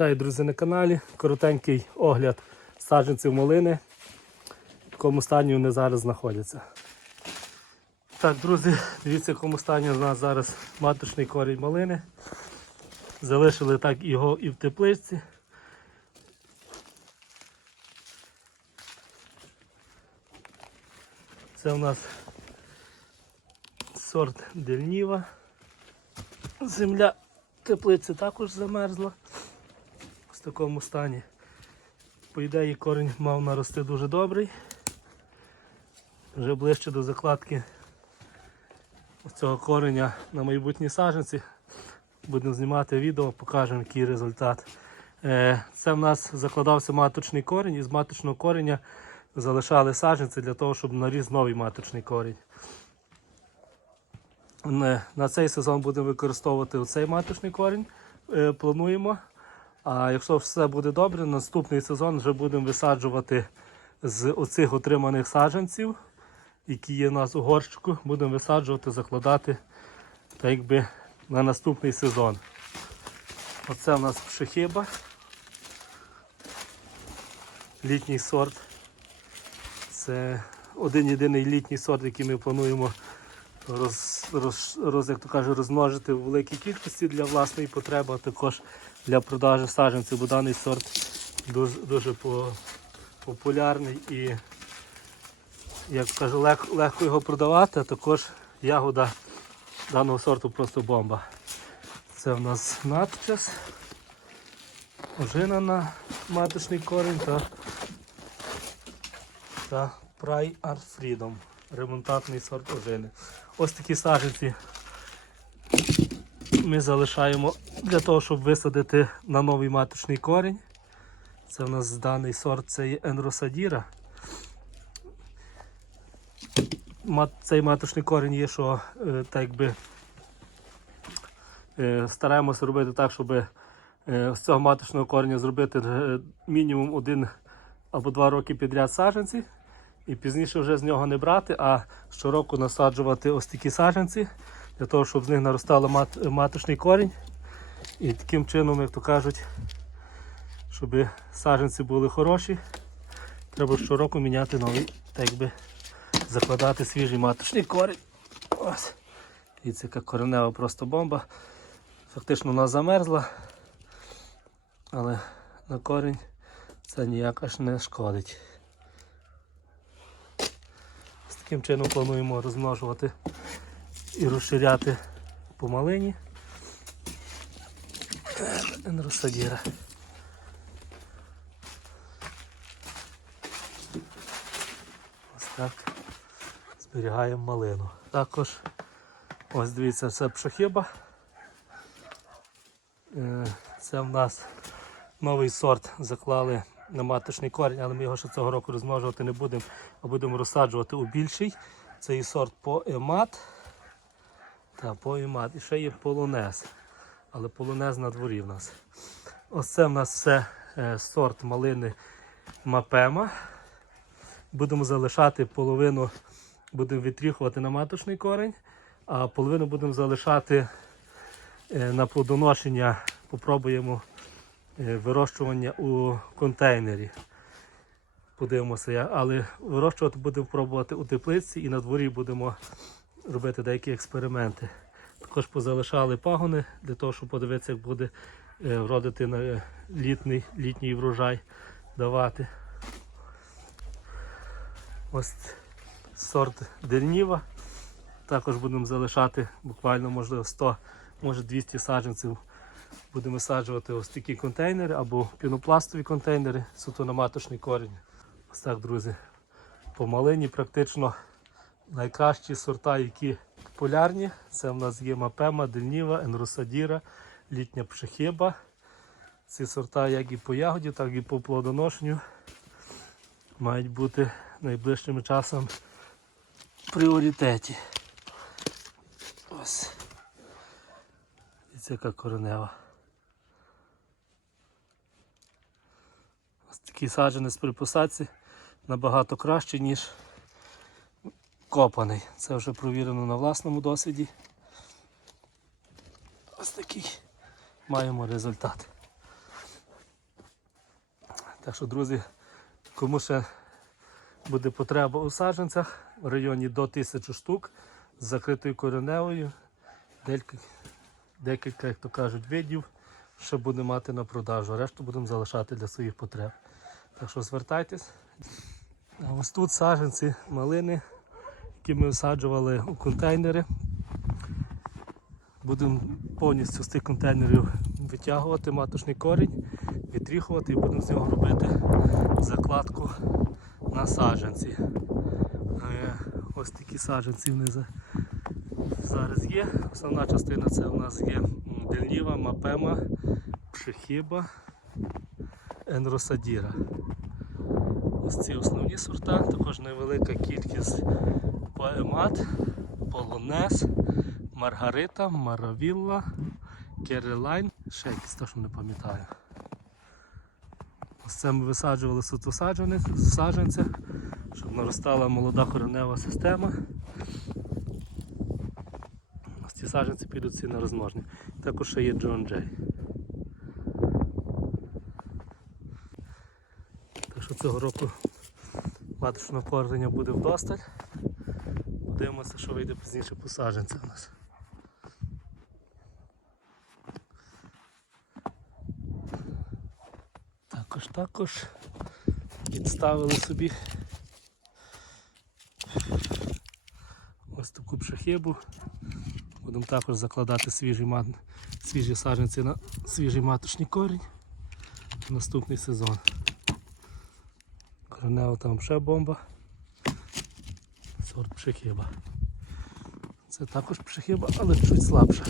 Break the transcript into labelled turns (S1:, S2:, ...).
S1: Вітаю, друзі, на каналі. Коротенький огляд саджанців малини, в якому стані вони зараз знаходяться. Так, друзі, дивіться, в якому стані у нас зараз маточний корінь малини. Залишили так його і в тепличці. Це у нас сорт Дельніва. Земля теплиці також замерзла в такому стані. По ідеї корінь мав нарости дуже добрий. Вже ближче до закладки цього кореня на майбутній саджанці. Будемо знімати відео, покажемо який результат. Е, Це в нас закладався маточний корінь, і з маточного кореня залишали саджанці для того, щоб наріс новий маточний корінь. На цей сезон будемо використовувати оцей маточний корінь. е, Плануємо. А якщо все буде добре, наступний сезон вже будемо висаджувати з оцих отриманих саджанців, які є у нас у горщику, будемо висаджувати, закладати так якби на наступний сезон. Оце у нас пшехиба. Літній сорт. Це один єдиний літній сорт, який ми плануємо роз, роз, роз, як то кажуть, розмножити в великій кількості для власної потреби, а також для продажу саджанців, бо даний сорт дуже, дуже популярний і, як кажу, лег, легко його продавати, а також ягода даного сорту просто бомба. Це в нас надчас, ожина на маточний корінь та, та Pride Art Freedom, ремонтатний сорт ожини. Ось такі саджанці ми залишаємо для того, щоб висадити на новий маточний корінь. Це в нас даний сорт це Енросадіра. Цей маточний корінь є, що е, так якби е, стараємося робити так, щоб е, з цього маточного кореня зробити мінімум один або два роки підряд саджанці. І пізніше вже з нього не брати, а щороку насаджувати ось такі саджанці, для того, щоб з них наростало мат, маточний корінь. І таким чином, як то кажуть, щоб саджанці були хороші, треба щороку міняти новий, так би закладати свіжий маточний корінь. Ось. І це яка коренева просто бомба. Фактично вона замерзла, але на корінь це ніяк аж не шкодить. З таким чином плануємо розмножувати і розширяти по малині. Енросадіра. Ось так зберігаємо малину. Також ось дивіться, це пшохиба. Е, Це в нас новий сорт заклали на маточний корінь, але ми його ще цього року розмножувати не будемо, а будемо розсаджувати у більший. Це і сорт поемат. Та поемат. І ще є полонез. Але полонез на дворі в нас. Ось це в нас все е, сорт малини мапема. Будемо залишати половину, будемо відтріхувати на маточний корінь, а половину будемо залишати е, на плодоношення. Попробуємо е, вирощування у контейнері. Подивимося, але вирощувати будемо пробувати у теплиці і на дворі будемо робити деякі експерименти. Також позалишали пагони для того, щоб подивитися, як буде е, вродити на е, літній, літній врожай давати. Ось сорт дерніва. Також будемо залишати буквально можливо 100, може 200 саджанців. Будемо висаджувати ось такі контейнери або пінопластові контейнери, суто на маточний корінь. Ось так, друзі. По малині практично найкращі сорта, які популярні. Це в нас є Мапема, Дельніва, Енросадіра, літня пшехиба. Ці сорта як і по ягоді, так і по плодоношенню мають бути найближчим часом в пріоритеті. Ось. І це яка коренева. Ось такий саджанець при посадці набагато краще, ніж копаний. Це вже провірено на власному досвіді. Ось такий маємо результат. Так що, друзі, кому ще буде потреба у саджанцях в районі до 1000 штук з закритою кореневою, декілька, як то кажуть, видів, ще будемо мати на продажу. Решту будемо залишати для своїх потреб. Так що звертайтесь. А ось тут саджанці малини, які ми висаджували у контейнери. Будемо повністю з тих контейнерів витягувати маточний корінь, відріхувати і будемо з нього робити закладку на саджанці. Е, Ось такі саджанці вони за- зараз є. Основна частина це у нас є дельніва, мапема, пшехіба, енросадіра. Ось ці основні сорта, також невелика кількість поемат, полонез, маргарита, маравілла, керелайн, ще якісь те, що не пам'ятаю. Ось це ми висаджували суто саджанець, щоб наростала молода коренева система. Ось ці саджанці підуть всі на розмноження. Також ще є Джон Джей. Так що цього року маточного порення буде вдосталь. Подивимося, що вийде пізніше по саджанцях у нас. Також також підставили собі ось таку пшехибу. Будемо також закладати свіжі, мат... свіжі саджанці на свіжий маточний корінь на наступний сезон. Коренева там ще бомба. Сорт пшехиба. Це також пшехиба, але чуть слабша.